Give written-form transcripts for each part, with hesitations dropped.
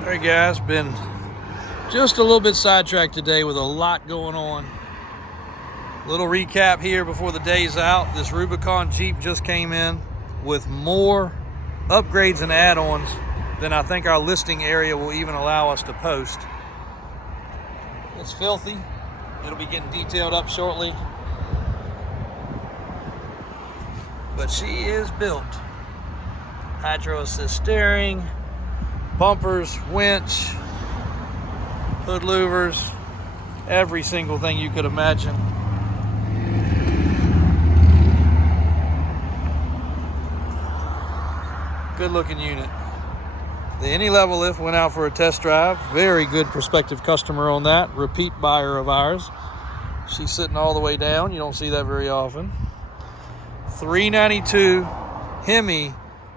All right, guys, been just a little bit sidetracked today with a lot going on. Little recap here before the day's out. This Rubicon Jeep just came in with more upgrades and add-ons than I think our listing area will even allow us to post. It's filthy. It'll be getting detailed up shortly. But she is built. Hydro assist steering, bumpers, winch, hood louvers, every single thing you could imagine. Good looking unit. The any level lift went out for a test drive. Very good prospective customer on that. Repeat buyer of ours. She's sitting all the way down. You don't see that very often. 392 Hemi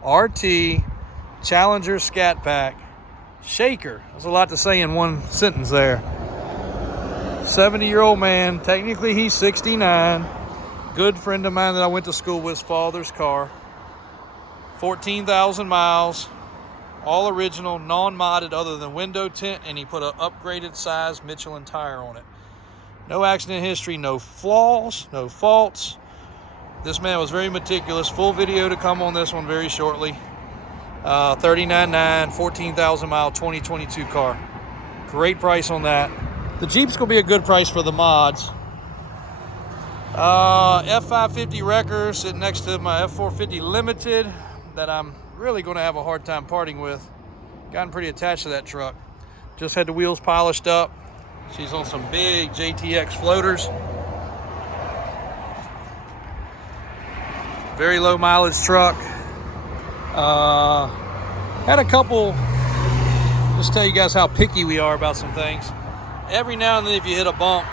RT Challenger Scat Pack Shaker. There's a lot to say in one sentence there. 70-year-old man. Technically he's 69. Good friend of mine that I went to school with, father's car. 14,000 miles. All original, non-modded other than window tint, and he put an upgraded size Michelin tire on it. No accident history, no flaws, no faults. This man was very meticulous. Full video to come on this one very shortly. 39.9, 14,000 mile, 2022 car. Great price on that. The Jeep's gonna be a good price for the mods. F550 wrecker sitting next to my F450 Limited that I'm really gonna have a hard time parting with. Gotten pretty attached to that truck. Just had the wheels polished up. She's on some big JTX floaters. Very low mileage truck. Had a couple, just tell you guys how picky we are about some things. Every now and then if you hit a bump,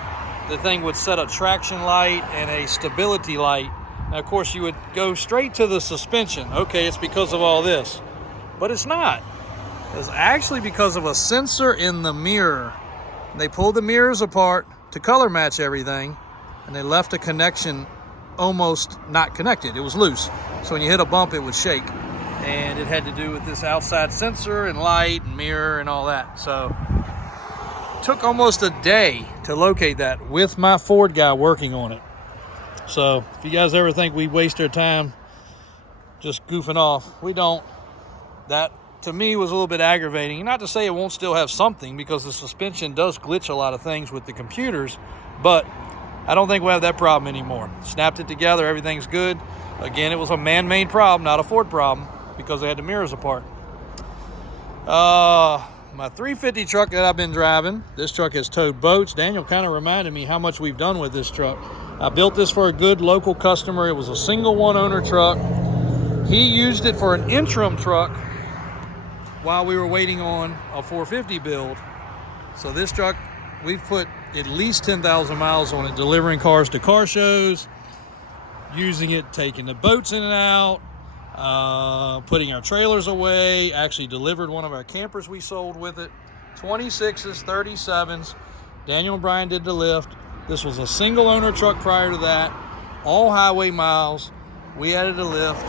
the thing would set a traction light and a stability light. Now of course you would go straight to the suspension. Okay, it's because of all this. But it's not. It's actually because of a sensor in the mirror. They pulled the mirrors apart to color match everything, and they left a connection almost not connected. It was loose. So when you hit a bump, it would shake. And it had to do with this outside sensor and light and mirror and all that. So it took almost a day to locate that with my Ford guy working on it. So if you guys ever think we waste our time just goofing off, we don't. That to me was a little bit aggravating. Not to say it won't still have something, because the suspension does glitch a lot of things with the computers, but I don't think we'll have that problem anymore. Snapped it together, everything's good. Again, it was a man-made problem, not a Ford problem, because they had the mirrors apart. My 350 truck that I've been driving, this truck has towed boats. Daniel kind of reminded me how much we've done with this truck. I built this for a good local customer. It was a single one-owner truck. He used it for an interim truck while we were waiting on a 450 build. So this truck, we've put at least 10,000 miles on it, delivering cars to car shows, using it, taking the boats in and out, putting our trailers away, actually delivered one of our campers we sold with it. 26s, 37s. Daniel and Brian did the lift. This was a single owner truck prior to that, all highway miles. We added a lift,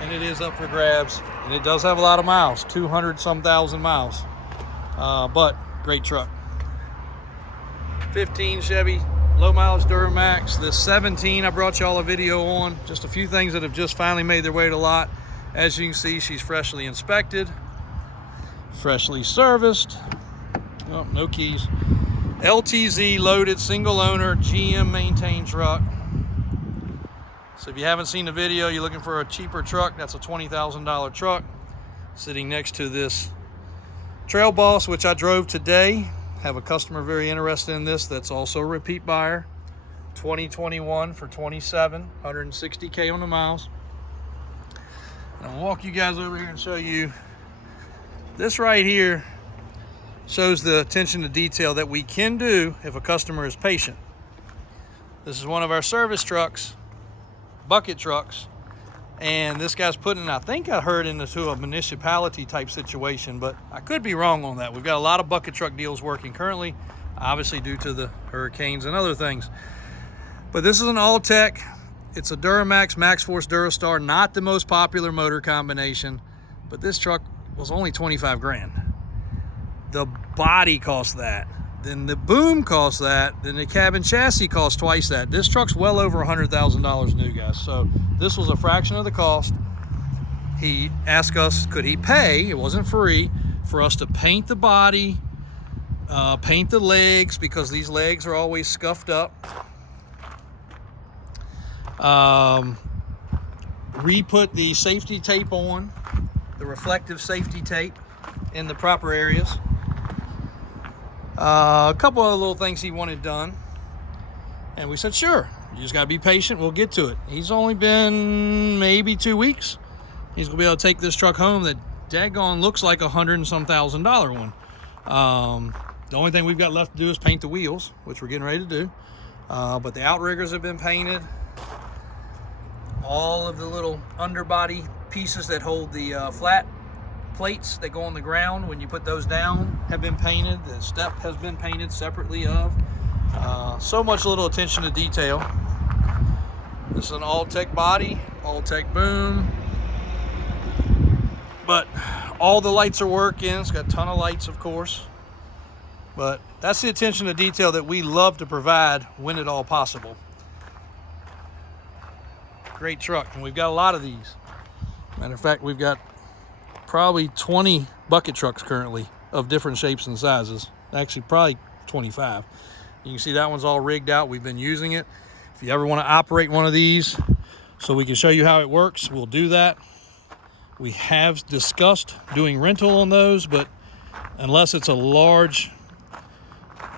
and it is up for grabs. And it does have a lot of miles, 200 some thousand miles, but great truck. 15 Chevy low mileage Duramax. This 17 I brought y'all a video on. Just a few things that have just finally made their way to lot. As you can see, she's freshly inspected, freshly serviced. Oh, no keys. LTZ loaded, single owner, GM maintained truck. So if you haven't seen the video, you're looking for a cheaper truck, that's a $20,000 truck. Sitting next to this Trail Boss, which I drove today. Have a customer very interested in this that's also a repeat buyer. 2021 for 27, 160K on the miles. And I'll walk you guys over here and show you. This right here shows the attention to detail that we can do if a customer is patient. This is one of our service trucks, bucket trucks, and this guy's putting, I think I heard, into a municipality type situation, but I could be wrong on that. We've got a lot of bucket truck deals working currently, obviously due to the hurricanes and other things. But this is an all-tech. It's a Duramax MaxxForce Durastar, not the most popular motor combination, but this truck was only 25 grand. The body cost that. Then the boom cost that. Then the cabin chassis cost twice that. This truck's well over $100,000 new, guys. So this was a fraction of the cost. He asked us, could he pay, it wasn't free, for us to paint the body, paint the legs, because these legs are always scuffed up. Re-put the safety tape on, the reflective safety tape in the proper areas. A couple of little things he wanted done, and we said, sure, you just gotta be patient, we'll get to it. He's only been maybe 2 weeks. He's gonna be able to take this truck home that daggone looks like $100 and some thousand one. The only thing we've got left to do is paint the wheels, which we're getting ready to do. But the outriggers have been painted. All of the little underbody pieces that hold the flat plates that go on the ground when you put those down have been painted. The step has been painted separately of. So much little attention to detail. This is an all-tech body, all-tech boom. But all the lights are working. It's got a ton of lights, of course. But that's the attention to detail that we love to provide when at all possible. Great truck, and we've got a lot of these. Matter of fact, we've got probably 20 bucket trucks currently of different shapes and sizes. Actually, probably 25. You can see that one's all rigged out. We've been using it. If you ever want to operate one of these so we can show you how it works, we'll do that. We have discussed doing rental on those, but unless it's a large,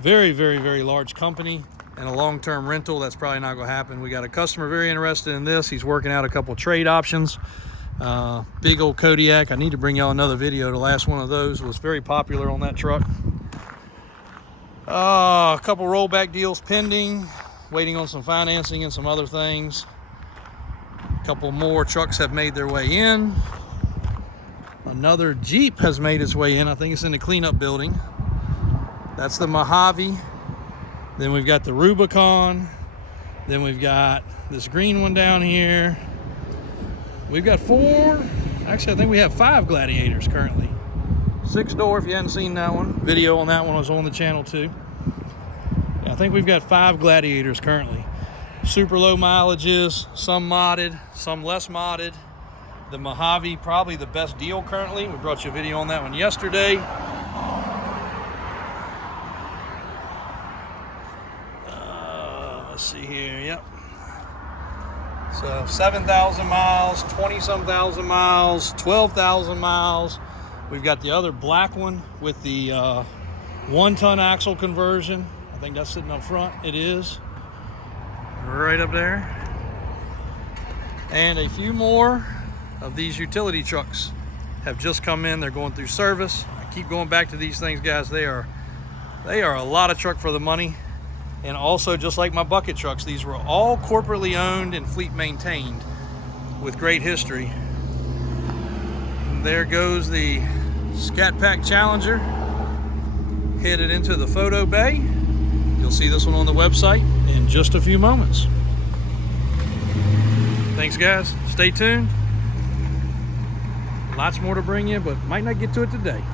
very, very, very large company and a long-term rental, that's probably not going to happen. We got a customer very interested in this. He's working out a couple trade options. Big old Kodiak. I need to bring y'all another video. The last one of those was very popular on that truck. A couple rollback deals pending, waiting on some financing and some other things. A couple more trucks have made their way in. Another Jeep has made its way in. I think it's in the cleanup building. That's the Mojave. Then we've got the Rubicon. Then we've got this green one down here. We've got 4, actually I think we have 5 Gladiators currently. 6-door, if you hadn't seen that one. Video on that one was on the channel too. Yeah, I think we've got 5 Gladiators currently. Super low mileages, some modded, some less modded. The Mojave, probably the best deal currently. We brought you a video on that one yesterday. Let's see here, yep. So 7,000 miles, 20-some thousand miles, 12,000 miles. We've got the other black one with the 1-ton axle conversion. I think that's sitting up front. It is. Right up there. And a few more of these utility trucks have just come in. They're going through service. I keep going back to these things, guys. They are a lot of truck for the money. And also, just like my bucket trucks, these were all corporately owned and fleet maintained with great history. And there goes the Scat Pack Challenger headed into the photo bay. You'll see this one on the website in just a few moments. Thanks, guys. Stay tuned. Lots more to bring you, but might not get to it today.